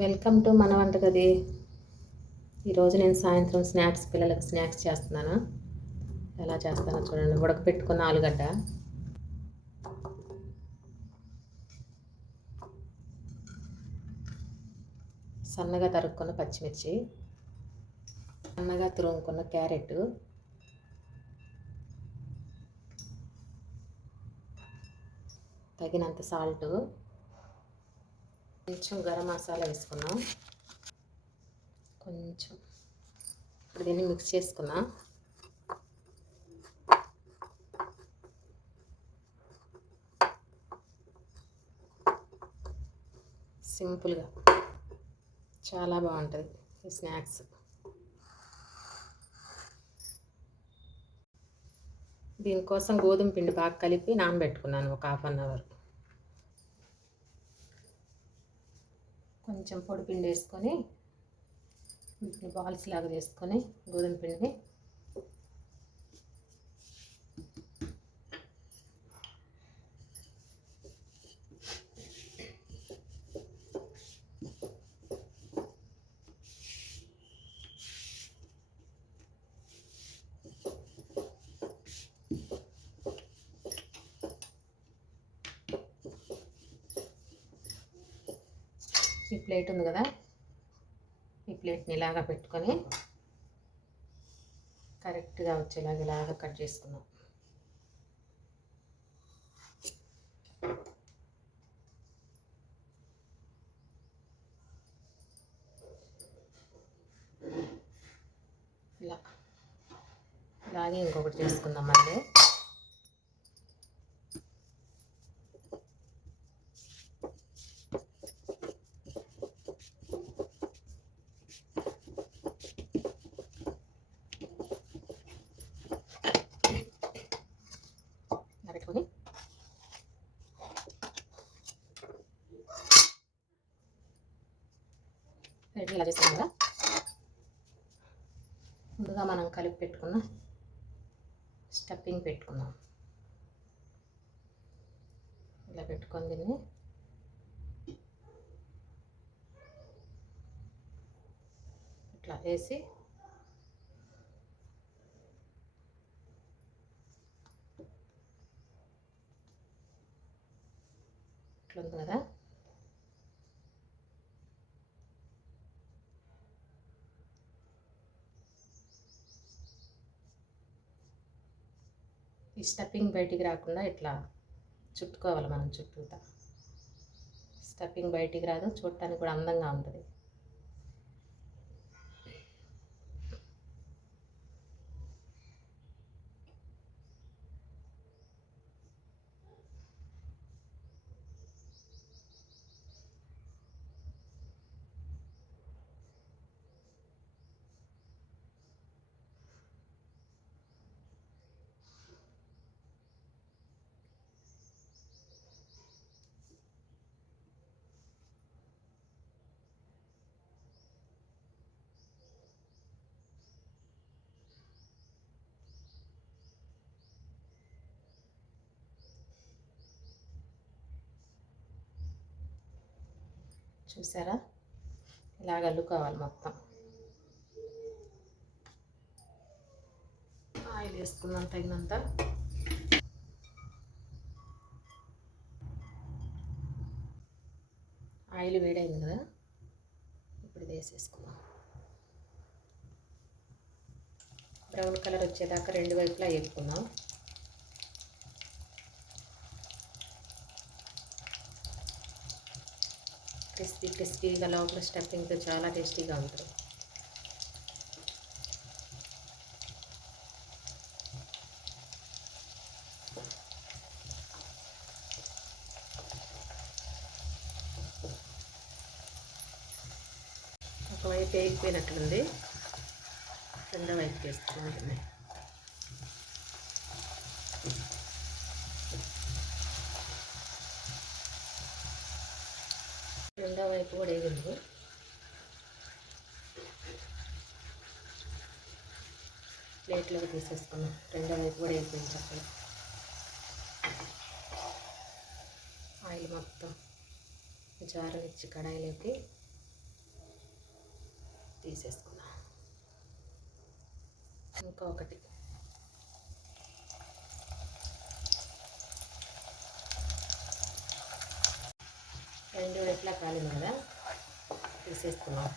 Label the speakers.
Speaker 1: Welcome to మన వంటగది. ఈరోజు నేను సాయంత్రం స్నాక్స్ పిల్లలకు స్నాక్స్ చేస్తున్నాను. ఎలా చేస్తానో చూడండి. ఉడకపెట్టుకున్న ఆలుగడ్డ. సన్నగా తరుక్కున్న పచ్చిమిర్చి. సన్నగా తురుముకున్న క్యారెట్. తగినంత సాల్టు. కొంచెం గరం మసాలా వేసుకున్నాం. కొంచెం ఇప్పుడు దీన్ని మిక్స్ చేసుకున్నా సింపుల్గా చాలా బాగుంటుంది ఈ స్నాక్స్. దీనికోసం గోధుమ పిండి బాగా కలిపి నానబెట్టుకున్నాను ఒక హాఫ్ అన్ అవర్ కొంచెం పొడి పిండి వేసుకొని వీటిని బాల్స్ లాగా చేసుకొని గోధుమ పిండిని ఈ ప్లేట్ ఉంది కదా? ఈ ప్లేట్ని ఇలాగా పెట్టుకొని కరెక్ట్గా వచ్చేలాగా ఇలాగా కట్ చేసుకున్నాం ఇలా. ఇలాగే ఇంకొకటి చేసుకుందాం మళ్ళీ పెట్టుకొని ఇలా చేసాం కదా. ముందుగా మనం కలిపి పెట్టుకున్న స్టఫింగ్ పెట్టుకుందాం. ఇలా పెట్టుకొని దీన్ని ఇట్లా వేసి ఇట్లా ఉంది కదా. ఈ స్టఫింగ్ బయటికి రాకుండా ఇట్లా చుట్టుకోవాలి మనం చుట్టూతా. స్టఫింగ్ బయటికి రాదు చూడటానికి కూడా అందంగా ఉంటుంది. చూసారా? ఇలాగ అల్లుకోవాలి మొత్తం. ఆయిల్ వేసుకుందాం తగినంత. ఆయిల్ వేడైంది కదా? ఇప్పుడు వేసేసుకున్నాం వేసేసుకుందాం. బ్రౌన్ కలర్ వచ్చేదాకా రెండు వైపులా వేపుకుందాం. క్రిస్పీ క్రిస్పీగా లోపల స్టఫింగ్తో చాలా టేస్టీగా ఉంటుంది. ఒకవైపు వేగిపోయినట్లుంది. రెండో వైపు వేస్తున్నాను రెండో వైపు కూడా వేగింది ప్లేట్లోకి తీసేసుకున్నాం. రెండో వైపు కూడా వేగిపోయింది చక్కగా. ఆయిల్ మొత్తం జారు ఇచ్చి కడాయిలోకి తీసేసుకున్నాం. ఇంకా రెండు వైపులా కాలింది కదా? తీసేసుకున్నాం